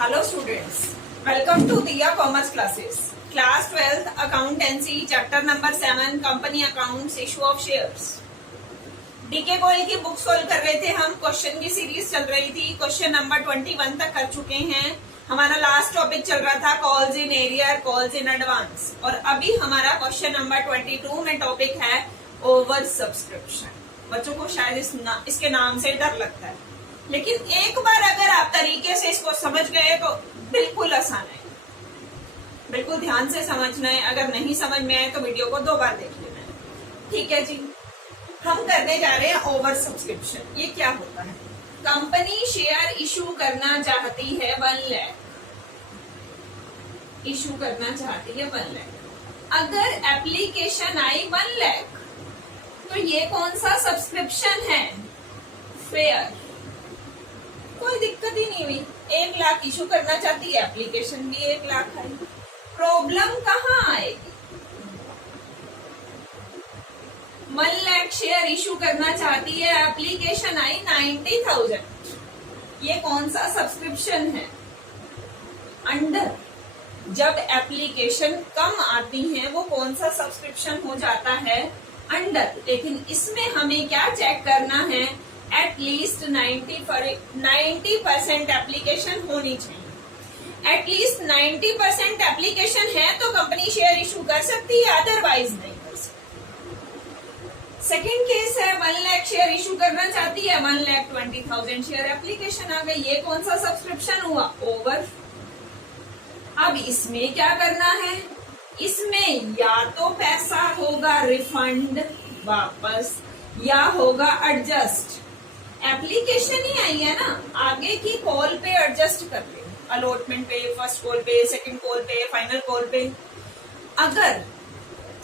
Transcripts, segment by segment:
Hello students, welcome to Diya Commerce Classes. Class 12th Accountancy Chapter number 7 Company Accounts Issue of Shares. DK Goyal की book solve कर रहे थे हम. Question की series चल रही थी. क्वेश्चन नंबर 21 तक कर चुके हैं. हमारा लास्ट टॉपिक चल रहा था calls in arrear, calls in advance. और अभी हमारा क्वेश्चन नंबर 22 में टॉपिक है ओवर सब्सक्रिप्शन. बच्चों को शायद इसके नाम से डर लगता है, लेकिन एक बार अगर आप तरीके से इसको समझ गए तो बिल्कुल आसान है. बिल्कुल ध्यान से समझना है. अगर नहीं समझ में आए तो वीडियो को 2 बार देख लेना है. ठीक है जी. हम करने जा रहे हैं ओवर सब्सक्रिप्शन. ये क्या होता है? कंपनी शेयर इशू करना चाहती है 1 लाख. इशू करना चाहती है 1 लाख. अगर एप्लीकेशन आई 1 लाख तो ये कौन सा सब्सक्रिप्शन है? फेयर. कोई दिक्कत ही नहीं हुई. 1 लाख इशू करना चाहती है, एप्लीकेशन भी 1 लाख आई. प्रॉब्लम कहाँ आएगी? 1 लाख शेयर इशू करना चाहती है, एप्लीकेशन आई 90,000. ये कौन सा सब्सक्रिप्शन है? अंडर. जब एप्लीकेशन कम आती है वो कौन सा सब्सक्रिप्शन हो जाता है? अंडर. लेकिन इसमें हमें क्या चेक करना है? एटलीस्ट 90% एप्लीकेशन होनी चाहिए. एटलीस्ट 90% एप्लीकेशन है तो कंपनी शेयर इशू कर सकती है, अदरवाइज नहीं कर सकती. सेकेंड केस है 1 लाख शेयर इशू करना चाहती है, 1,20,000 शेयर एप्लीकेशन आ गई. ये कौन सा सब्सक्रिप्शन हुआ? ओवर. अब इसमें क्या करना है? इसमें या तो पैसा होगा रिफंड वापस या होगा एडजस्ट. एप्लीकेशन ही आई है ना, आगे की कॉल पे एडजस्ट कर ले. अलॉटमेंट पे, फर्स्ट कॉल पे, सेकंड कॉल पे, फाइनल कॉल पे. अगर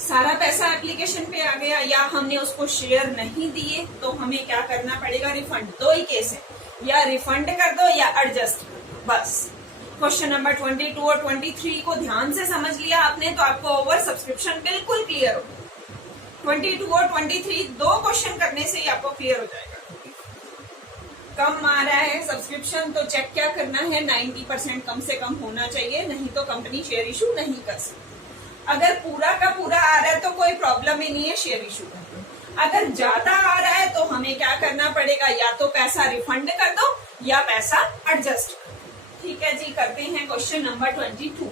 सारा पैसा एप्लीकेशन पे आ गया या हमने उसको शेयर नहीं दिए तो हमें क्या करना पड़ेगा? रिफंड. 2 ही केस है, या रिफंड कर दो या एडजस्ट कर दो, बस. क्वेश्चन नंबर 22 और 23 को ध्यान से समझ लिया आपने तो आपको ओवर सब्सक्रिप्शन बिल्कुल क्लियर होगा. 22 और 23 2 क्वेश्चन करने से ही आपको क्लियर हो जाएगा. कम आ रहा है सब्सक्रिप्शन तो चेक क्या करना है? 90% कम से कम होना चाहिए, नहीं तो कंपनी शेयर इशू नहीं कर सकती. अगर पूरा का पूरा आ रहा है तो कोई प्रॉब्लम ही नहीं है, शेयर इशू कर दो. अगर ज्यादा आ रहा है तो हमें क्या करना पड़ेगा? या तो पैसा रिफंड कर दो या पैसा एडजस्ट कर दो. ठीक है जी. करते हैं question number 22.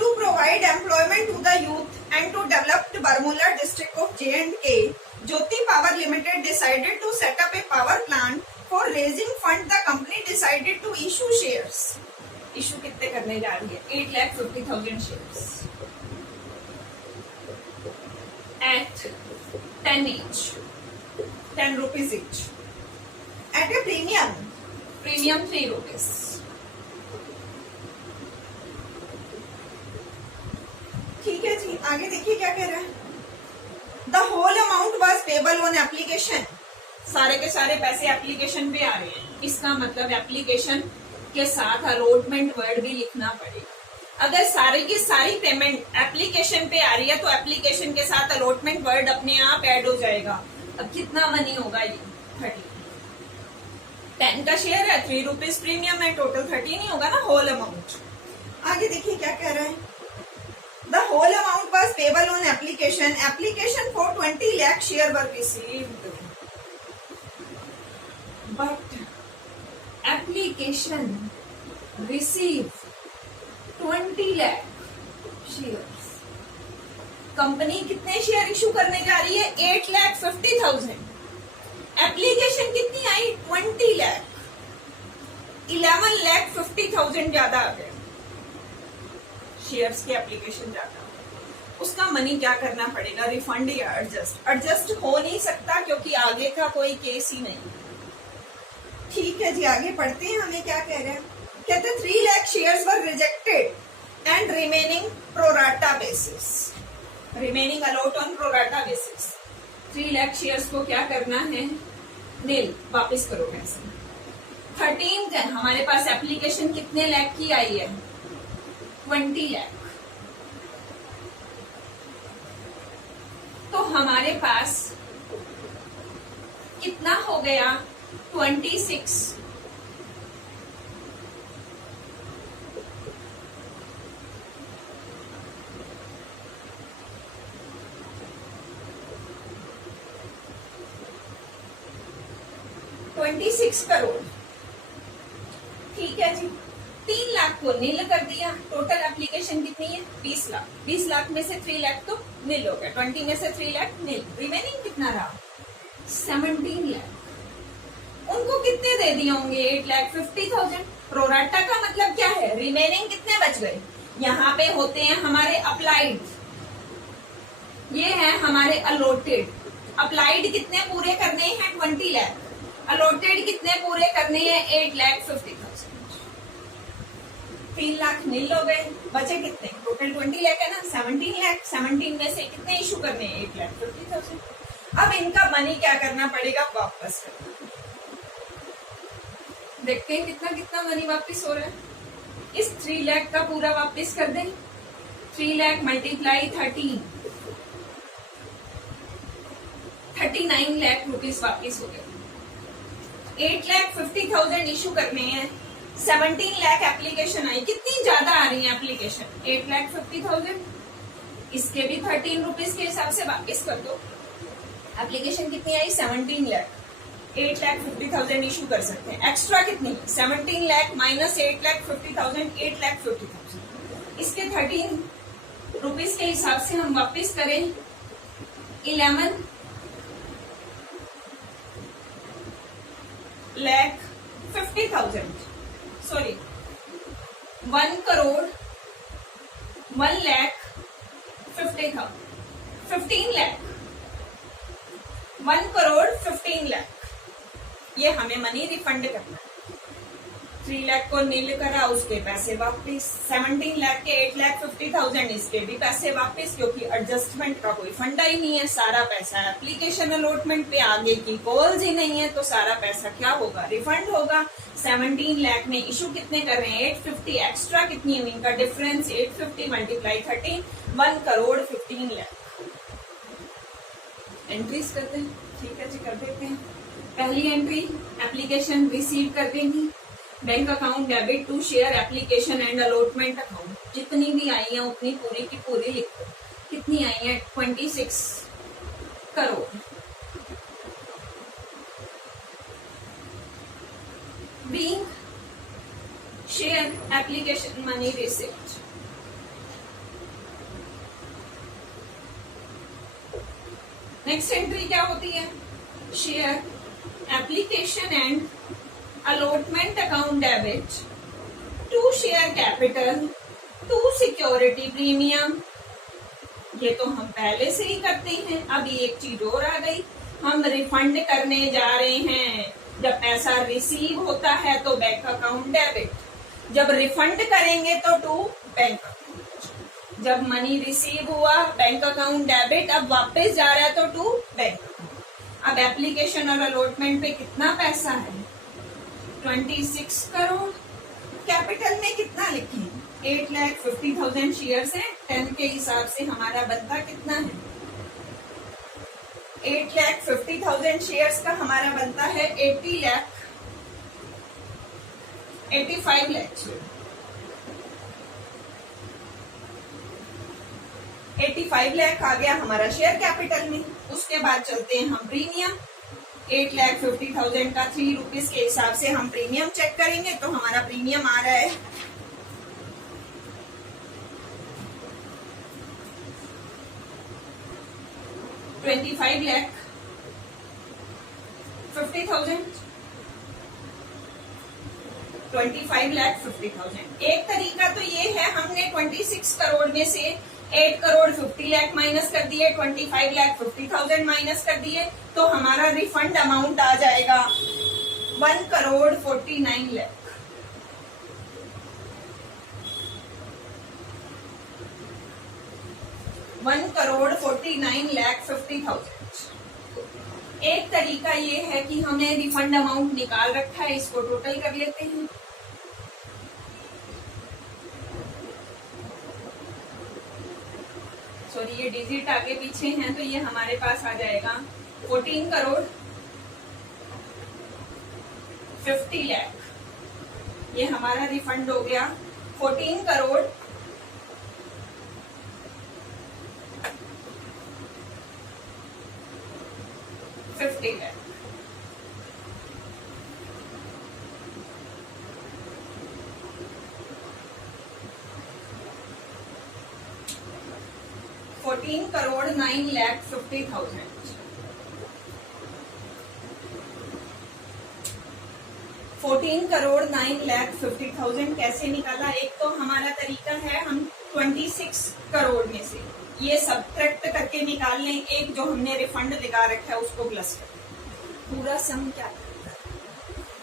To provide employment to the youth and to develop the Baramulla district of J&K, Jyoti Power Limited decided to set up a power plant. For raising fund, the company decided to issue shares. Issue कितने करने जा रही है? 8,50,000 shares at 10 each, 10 rupees each, at a premium 3 rupees. ठीक है जी. आगे देखिए क्या कह रहा है. The whole amount was payable on application. सारे के सारे पैसे एप्लीकेशन पे आ रहे हैं. इसका मतलब एप्लीकेशन के साथ अलॉटमेंट वर्ड भी लिखना पड़ेगा. अगर सारी की सारी पेमेंट एप्लीकेशन पे आ रही है तो एप्लीकेशन के साथ अलॉटमेंट वर्ड अपने आप ऐड हो जाएगा. अब कितना मनी होगा? ये 30. 10 का शेयर है, 3 रुपीज प्रीमियम है, टोटल 30 नहीं होगा ना होल अमाउंट. आगे देखिए क्या कह रहा है. The whole amount was payable on application. Application for 20 lakh share were received. But application received 20 lakh shares. Company कितने शेयर इशू करने जा रही है? 8,50,000. एप्लीकेशन कितनी आई? 20 लाख. 11,50,000 ज्यादा आ गए शेयर्स की एप्लीकेशन जाता. उसका मनी क्या करना पड़ेगा? रिफंड या एडजस्ट? एडजस्ट हो नहीं सकता क्योंकि आगे का कोई केस ही नहीं. ठीक है जी. आगे पढ़ते हैं. हमें क्या कह रहे हैं? कहते हैं 3 lakh shares were rejected and remaining pro rata basis. Remaining a lot on pro rata basis. 3 lakh shares को क्या करना है? नील. वापिस करो पैसे. 13 हमारे पास एप्लीकेशन कितने लाख की आई है? 20 लाख. हमारे पास कितना हो गया 26 26 करोड़। ठीक है जी, 3 लाख को नील कर दिया। टोटल एप्लीकेशन कितनी है 20 लाख। 20 लाख में से 3 लाख तो नील हो गया, 20 में से 3 लाख नील। रिमेनिंग कितना रहा 17 लाख। उनको कितने दे दिए होंगे 8,50,000। प्रोराटा का मतलब क्या है, रिमेनिंग कितने बच गए। यहाँ पे होते हैं हमारे अप्लाइड, ये है हमारे अलॉटेड। अप्लाइड कितने पूरे करने हैं 20 लाख, अलॉटेड कितने पूरे करने हैं 8,50,000। 3 लाख नील हो गए, बचे कितने टोटल 20 लाख है ना, 17 लाख। 17 में से कितने इशू करने हैं 8,50,000। अब इनका मनी क्या करना पड़ेगा, वापस करना। देखते हैं कितना कितना मनी वापस हो रहा है। इस 3 लाख का पूरा वापस कर दें। 3 लाख मल्टीप्लाई 13, 39 लाख रुपीस वापस हो गए। 8,50,000 इशू करने हैं, 17 लाख एप्लीकेशन आई। कितनी ज्यादा आ रही है एप्लीकेशन 8,50,000। इसके भी 13 रुपीज के हिसाब से वापस कर दो। एप्लीकेशन कितनी आई 17 लाख। 8,50,000 इशू कर सकते हैं। एक्स्ट्रा कितनी 17 लाख माइनस 8,50,000, 8,50,000। इसके 13 रुपीज के हिसाब से हम वापस करें 11,50,000, सॉरी 1,01,50,000, 15 लाख, 1,15 लाख। ये हमें मनी रिफंड करना है। 3 लाख को नील करा, उसके पैसे वापस। 17 लाख के 8,50,000, इसके भी पैसे वापस, क्योंकि एडजस्टमेंट का कोई फंडा ही नहीं है। सारा पैसा एप्लीकेशन अलॉटमेंट पे, आगे की कॉल्स ही नहीं है, तो सारा पैसा क्या होगा, रिफंड होगा। 17 लाख में इशू कितने कर रहे हैं 850, एक्स्ट्रा कितनी हुई इनका डिफरेंस 850 मल्टीप्लाई 13, 1,15 लाख। एंट्रीज करते हैं, ठीक है जी, कर देते हैं। पहली एंट्री एप्लीकेशन रिसीव कर देंगी। Bank account debit to share application and allotment account. जितनी भी आई है उतनी पूरी की पूरी लिखो। कितनी आई है 26 crore. Being share application money receipt. Next entry क्या होती है, share application and allotment account debit to share capital to security premium. ये तो हम पहले से ही करते हैं। अभी एक चीज और आ गई, हम रिफंड करने जा रहे हैं। जब पैसा रिसीव होता है तो बैंक अकाउंट डेबिट, जब रिफंड करेंगे तो टू बैंक अकाउंट। जब मनी रिसीव हुआ बैंक अकाउंट डेबिट, अब वापस जा रहा है तो टू बैंक अकाउंट। अब एप्लीकेशन और अलॉटमेंट पे कितना पैसा है 26 करोड़। कैपिटल में कितना लिखें 8,50,000 शेयर्स हैं, 10 के हिसाब से हमारा बनता कितना है 8,50,000 शेयर्स का हमारा बनता है 85 लाख। 85 लाख आ गया हमारा शेयर कैपिटल में। उसके बाद चलते हैं हम प्रीमियम। 8,50,000 का 3 रुपीज के हिसाब से हम प्रीमियम चेक करेंगे, तो हमारा प्रीमियम आ रहा है 25,50,000। 25,50,000। एक तरीका तो ये है, हमने 26 करोड़ में से 8,50,00,000 माइनस कर दिए, 25,50,000 माइनस कर दिए, तो हमारा रिफंड अमाउंट आ जाएगा 1,49,00,000। 1,49,50,000। एक तरीका ये है कि हमने रिफंड अमाउंट निकाल रखा है, इसको टोटल कर लेते हैं। सॉरी, ये डिजिट आगे पीछे हैं तो ये हमारे पास आ जाएगा 14 करोड़ 50 लाख। ये हमारा रिफंड हो गया 14 करोड़ 50 लाख। $14 करोड़ 9,50,000। $14 करोड़ 9,50,000 कैसे निकाला? एक तो हमारा तरीका है हम 26 करोड़ में से ये सब्ट्रैक्ट करके निकाल लें, एक जो हमने रिफंड लगा रखा है उसको प्लस कर। पूरा सम क्या करता है?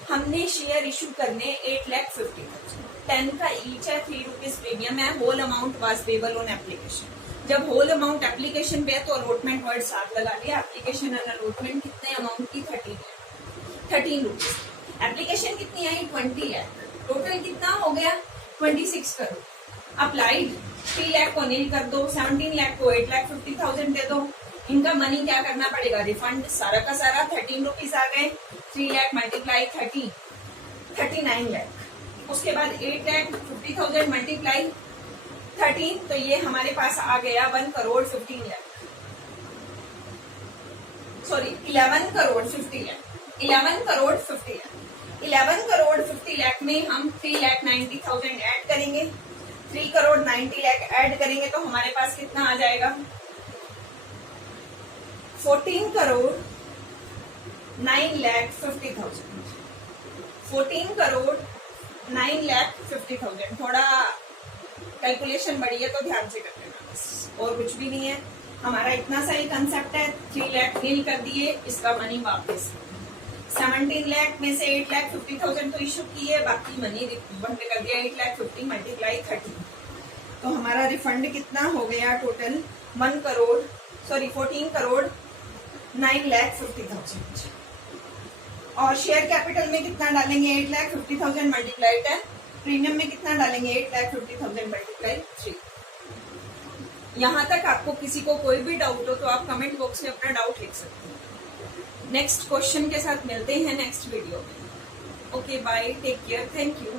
हमने शेयर इशू करने 8,50,000, 10 का ईच है, 3 रुपीज प्रीमियम है, whole amount was payable on application. जब होल अमाउंट एप्लीकेशन पे है तो अलॉटमेंट वर्ड साथ लगा लिया। एप्लीकेशन एंड अलॉटमेंट कितने अमाउंट की? 13 रुपीज। एप्लीकेशन कितनी आई? 20 लाख। टोटल कितना हो गया? 26 करोड़। अप्लाइड 3 लाख को नील कर दो, 17 लाख को 8,50,000 दे दो। इनका मनी क्या करना पड़ेगा? रिफंड। सारा का सारा 13 रुपीज आ गए। 3 लाख मल्टीप्लाई 30, 39 लाख। उसके बाद 8,50,000 मल्टीप्लाई 13, तो ये हमारे पास आ गया 1 करोड़ 15 लाख, सॉरी 11 करोड़ 50 लाख। 11 करोड़ 50 लाख। 11 करोड़ 50 लाख में हम 3,90,000 ऐड करेंगे। 3 करोड़ 90 लाख ऐड करेंगे तो हमारे पास कितना आ जाएगा? 14 करोड़ 9,50,000। 14 करोड़ 9,50,000। थोड़ा कैलकुलेशन बढ़ी है तो ध्यान से कर लेना, बस और कुछ भी नहीं है। हमारा इतना सा ही कंसेप्ट है। 3 लाख नील कर दिए, इसका मनी वापस। 17 लाख में से 8,50,000 तो इशू किए, बाकी मनी रिफंड कर दिया। 8,50,000 मल्टीप्लाई 30, तो हमारा रिफंड कितना हो गया टोटल? 14 करोड़ 9,50,000। और शेयर कैपिटल में कितना डालेंगे? 8,50,000 मल्टीप्लाई 10। प्रीमियम में कितना डालेंगे? 8,50,000 मल्टीप्लाई 3। यहाँ तक आपको किसी को कोई भी डाउट हो तो आप कमेंट बॉक्स में अपना डाउट लिख सकते हैं। नेक्स्ट क्वेश्चन के साथ मिलते हैं नेक्स्ट वीडियो में। Okay bye, take care, thank you.